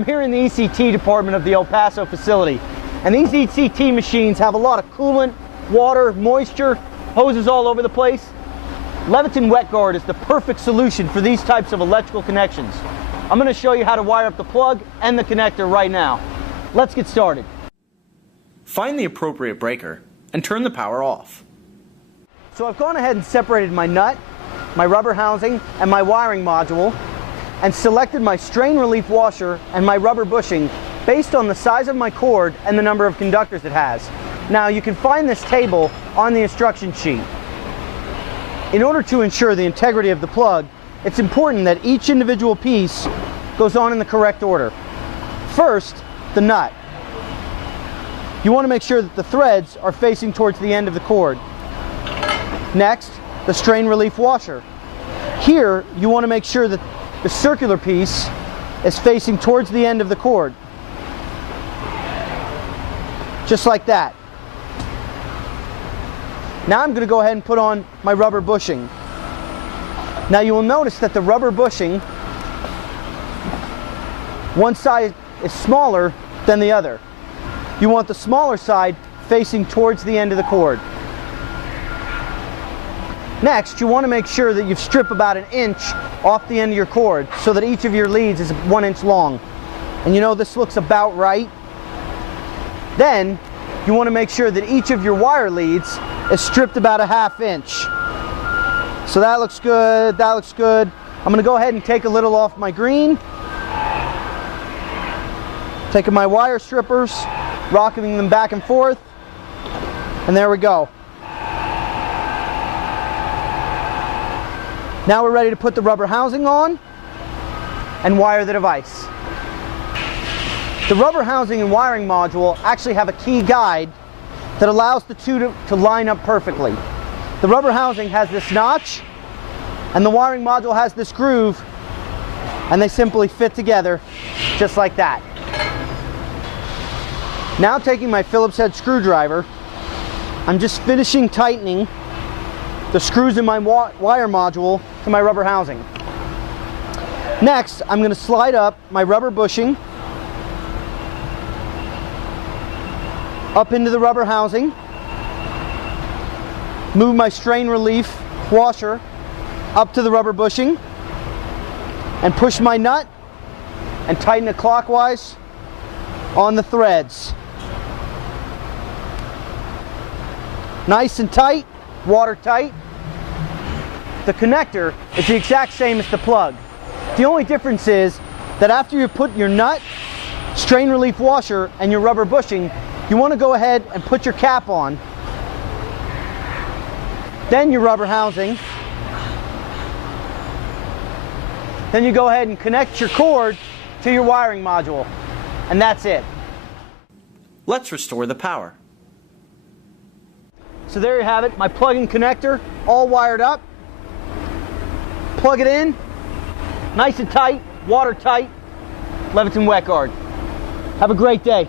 I'm here in the ECT department of the El Paso facility. And these ECT machines have a lot of coolant, water, moisture, hoses all over the place. Leviton Wetguard is the perfect solution for these types of electrical connections. I'm going to show you how to wire up the plug and the connector right now. Let's get started. Find the appropriate breaker and turn the power off. So I've gone ahead and separated my nut, my rubber housing, and my wiring module, and selected my strain relief washer and my rubber bushing based on the size of my cord and the number of conductors it has. Now you can find this table on the instruction sheet. In order to ensure the integrity of the plug, it's important that each individual piece goes on in the correct order. First, the nut. You want to make sure that the threads are facing towards the end of the cord. Next, the strain relief washer. Here, you want to make sure that the circular piece is facing towards the end of the cord. Just like that. Now I'm going to go ahead and put on my rubber bushing. Now you will notice that the rubber bushing, one side is smaller than the other. You want the smaller side facing towards the end of the cord. Next, you want to make sure that you've stripped about 1 inch off the end of your cord so that each of your leads is 1 inch long. And you know this looks about right. Then, you want to make sure that each of your wire leads is stripped about 1/2 inch. So that looks good, that looks good. I'm going to go ahead and take a little off my green. Taking my wire strippers, rocking them back and forth, and there we go. Now we're ready to put the rubber housing on and wire the device. The rubber housing and wiring module actually have a key guide that allows the two to line up perfectly. The rubber housing has this notch and the wiring module has this groove, and they simply fit together just like that. Now taking my Phillips head screwdriver, I'm just finishing tightening the screws in my wire module to my rubber housing. Next, I'm going to slide up my rubber bushing up into the rubber housing, move my strain relief washer up to the rubber bushing, and push my nut and tighten it clockwise on the threads. Nice and tight, watertight. The connector is the exact same as the plug. The only difference is that after you put your nut, strain relief washer, and your rubber bushing, you want to go ahead and put your cap on, then your rubber housing, then you go ahead and connect your cord to your wiring module, and that's it. Let's restore the power. So there you have it, my plug and connector all wired up. Plug it in, nice and tight, watertight, Leviton Wetguard. Have a great day.